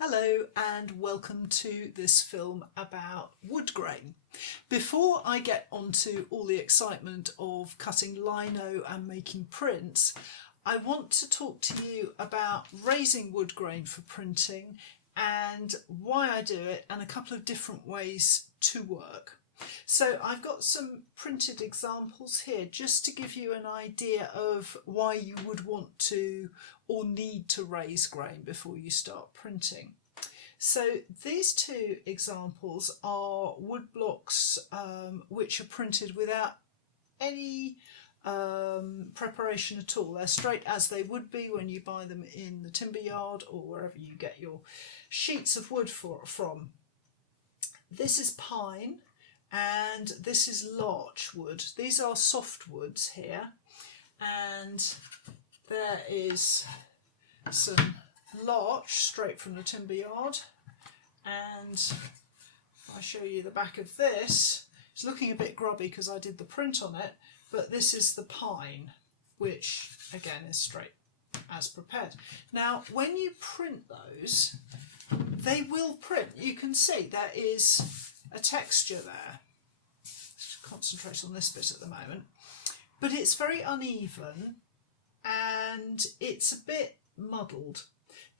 Hello and welcome to this film about woodgrain. Before I get onto all the excitement of cutting lino and making prints, I want to talk to you about raising woodgrain for printing and why I do it and a couple of different ways to work. So I've got some printed examples here just to give you an idea of why you would want to or need to raise grain before you start printing. So these two examples are wood blocks which are printed without any preparation at all. They're straight as they would be when you buy them in the timber yard or wherever you get your sheets of wood from. This is pine and this is larch wood. These are soft woods here, and there is some larch straight from the timber yard, and if I show you the back of this, it's looking a bit grubby because I did the print on it, but this is the pine, which again is straight as prepared. Now when you print those, they will print. You can see there is a texture there. Let's concentrate on this bit at the moment, but it's very uneven and it's a bit muddled.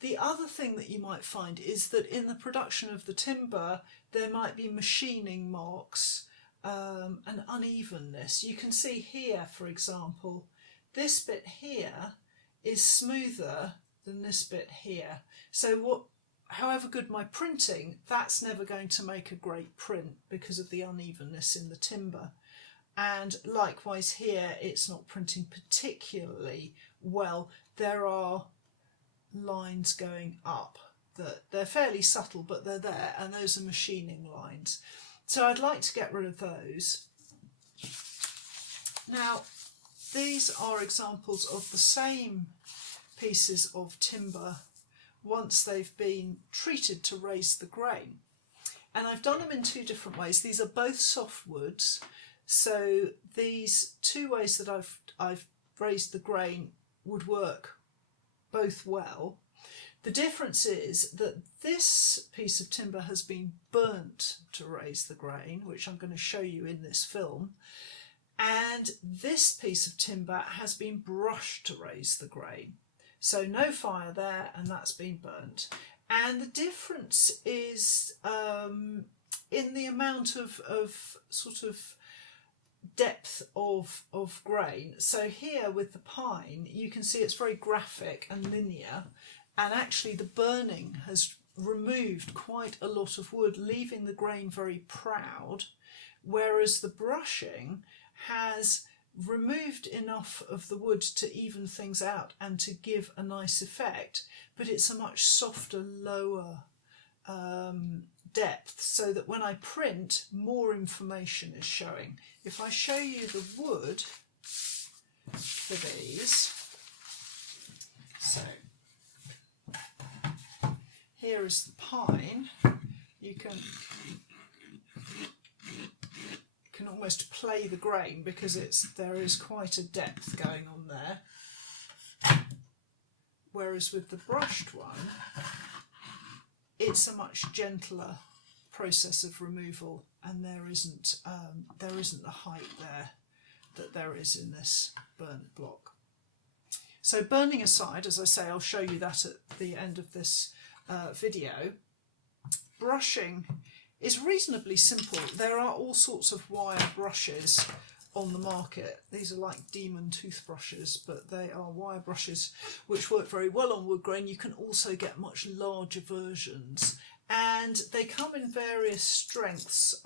The other thing that you might find is that in the production of the timber there might be machining marks and unevenness. You can see here, for example, this bit here is smoother than this bit here. So however good my printing, that's never going to make a great print because of the unevenness in the timber. And likewise here, it's not printing particularly well. There are lines going up that they're fairly subtle, but they're there, and those are machining lines. So I'd like to get rid of those. Now, these are examples of the same pieces of timber once they've been treated to raise the grain. And I've done them in two different ways. These are both soft woods. So these two ways that I've raised the grain would work both well. The difference is that this piece of timber has been burnt to raise the grain, which I'm going to show you in this film. And this piece of timber has been brushed to raise the grain. So no fire there, and that's been burnt. And the difference is in the amount of sort of depth of grain. So here with the pine, you can see it's very graphic and linear, and actually the burning has removed quite a lot of wood, leaving the grain very proud, whereas the brushing has removed enough of the wood to even things out and to give a nice effect, but it's a much softer, lower depth, so that when I print, more information is showing. If I show you the wood for these, so here is the pine. You can almost play the grain because there is quite a depth going on there, whereas with the brushed one it's a much gentler process of removal, and there isn't the height there that there is in this burnt block. So burning aside, as I say, I'll show you that at the end of this video. Brushing is reasonably simple. There are all sorts of wire brushes on the market. These are like demon toothbrushes, but they are wire brushes which work very well on wood grain. You can also get much larger versions, and they come in various strengths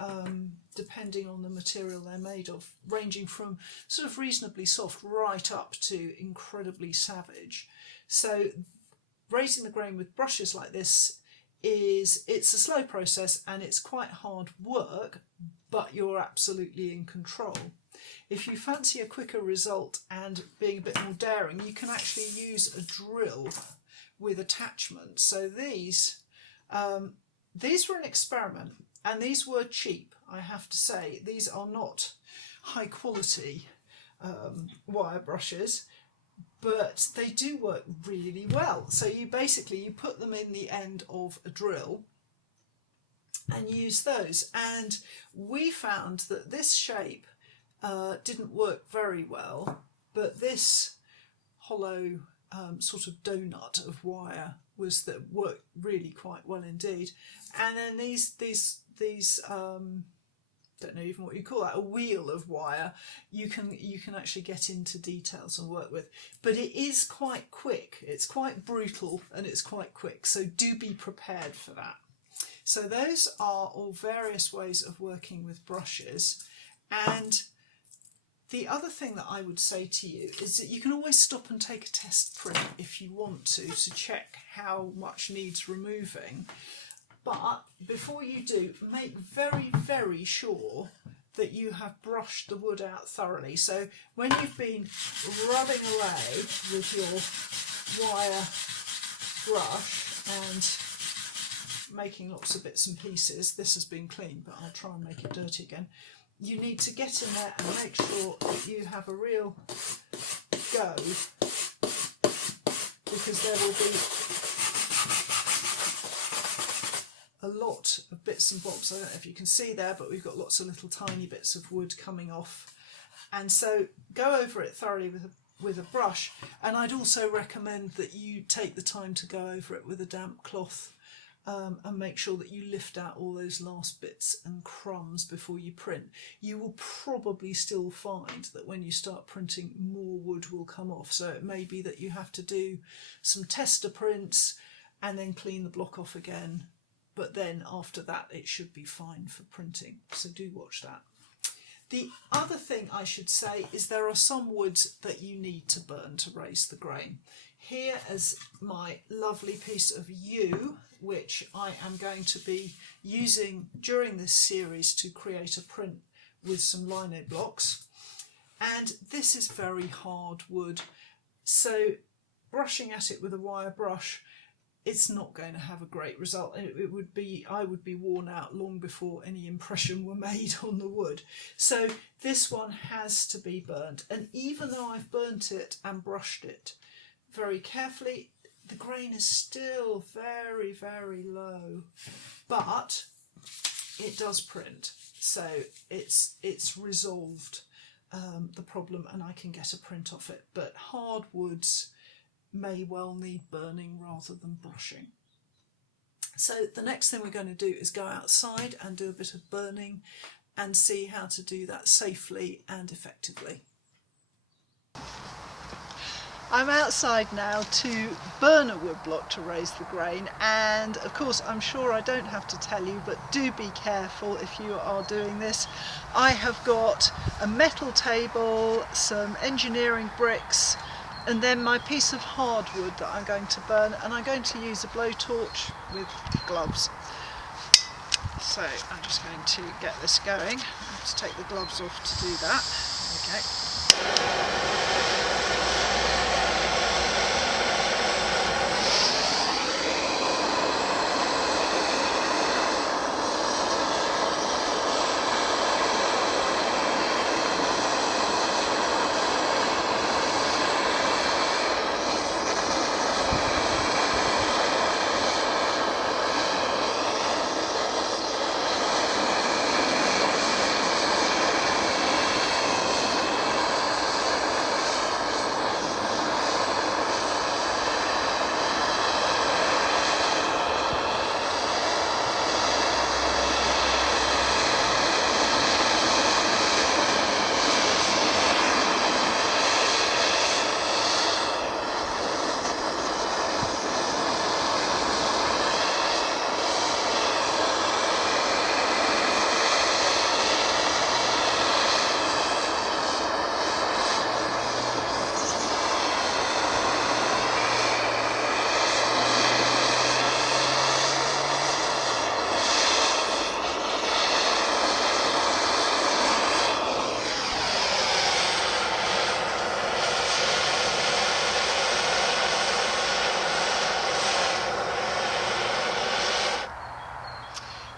depending on the material they're made of, ranging from sort of reasonably soft right up to incredibly savage. So raising the grain with brushes like this it's a slow process and it's quite hard work, but you're absolutely in control. If you fancy a quicker result and being a bit more daring, you can actually use a drill with attachments. So these were an experiment, and these were cheap, I have to say. These are not high quality wire brushes, but they do work really well. So you put them in the end of a drill and use those. And we found that this shape didn't work very well, but this hollow sort of donut of wire worked really quite well indeed. And then these don't know even what you call that, a wheel of wire, you can actually get into details and work with. But it is quite quick, it's quite brutal and it's quite quick, so do be prepared for that. So those are all various ways of working with brushes. And the other thing that I would say to you is that you can always stop and take a test print if you want to check how much needs removing. But before you do, make very, very sure that you have brushed the wood out thoroughly. So when you've been rubbing away with your wire brush and making lots of bits and pieces, this has been clean, but I'll try and make it dirty again. You need to get in there and make sure that you have a real go, because there will be a lot of bits and bobs. I don't know if you can see there, but we've got lots of little tiny bits of wood coming off. And so go over it thoroughly with a brush. And I'd also recommend that you take the time to go over it with a damp cloth and make sure that you lift out all those last bits and crumbs before you print. You will probably still find that when you start printing, more wood will come off. So it may be that you have to do some tester prints and then clean the block off again. But then after that, it should be fine for printing. So do watch that. The other thing I should say is there are some woods that you need to burn to raise the grain. Here is my lovely piece of yew, which I am going to be using during this series to create a print with some lino blocks. And this is very hard wood. So brushing at it with a wire brush, it's not going to have a great result. I would be worn out long before any impression were made on the wood. So this one has to be burnt. And even though I've burnt it and brushed it very carefully, the grain is still very, very low, but it does print. So it's resolved the problem and I can get a print off it. But hardwoods may well need burning rather than brushing. So the next thing we're going to do is go outside and do a bit of burning and see how to do that safely and effectively. I'm outside now to burn a woodblock to raise the grain, and of course I'm sure I don't have to tell you, but do be careful if you are doing this. I have got a metal table, some engineering bricks, and then my piece of hardwood that I'm going to burn, and I'm going to use a blowtorch with gloves. So I'm just going to get this going. I have to take the gloves off to do that. Okay.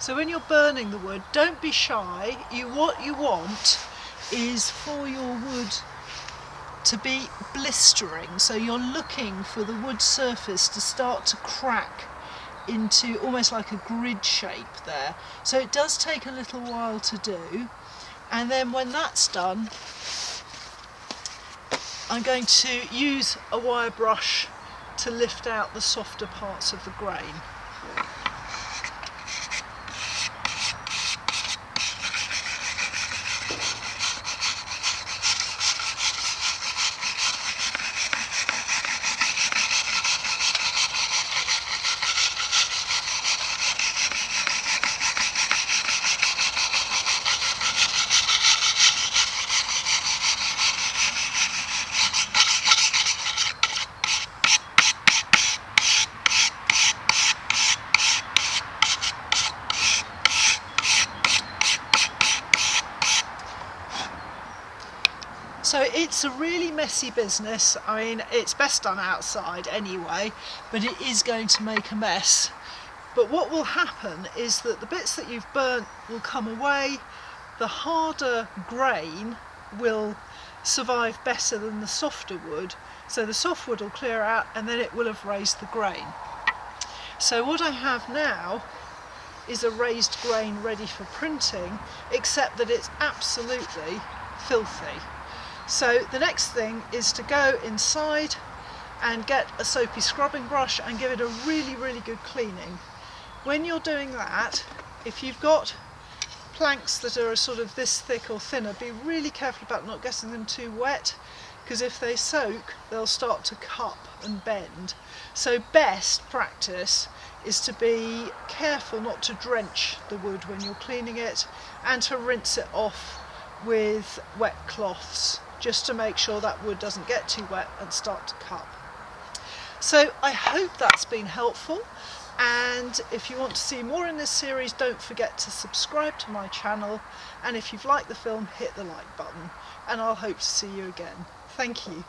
So when you're burning the wood, don't be shy. What you want is for your wood to be blistering, so you're looking for the wood surface to start to crack into almost like a grid shape there. So it does take a little while to do, and then when that's done I'm going to use a wire brush to lift out the softer parts of the grain. So it's a really messy business. I mean, it's best done outside anyway, but it is going to make a mess. But what will happen is that the bits that you've burnt will come away, the harder grain will survive better than the softer wood, so the soft wood will clear out and then it will have raised the grain. So what I have now is a raised grain ready for printing, except that it's absolutely filthy. So the next thing is to go inside and get a soapy scrubbing brush and give it a really good cleaning. When you're doing that, if you've got planks that are sort of this thick or thinner, be really careful about not getting them too wet, because if they soak they'll start to cup and bend. So best practice is to be careful not to drench the wood when you're cleaning it, and to rinse it off with wet cloths, just to make sure that wood doesn't get too wet and start to cup. So I hope that's been helpful, and if you want to see more in this series, don't forget to subscribe to my channel, and if you've liked the film, hit the like button, and I'll hope to see you again. Thank you.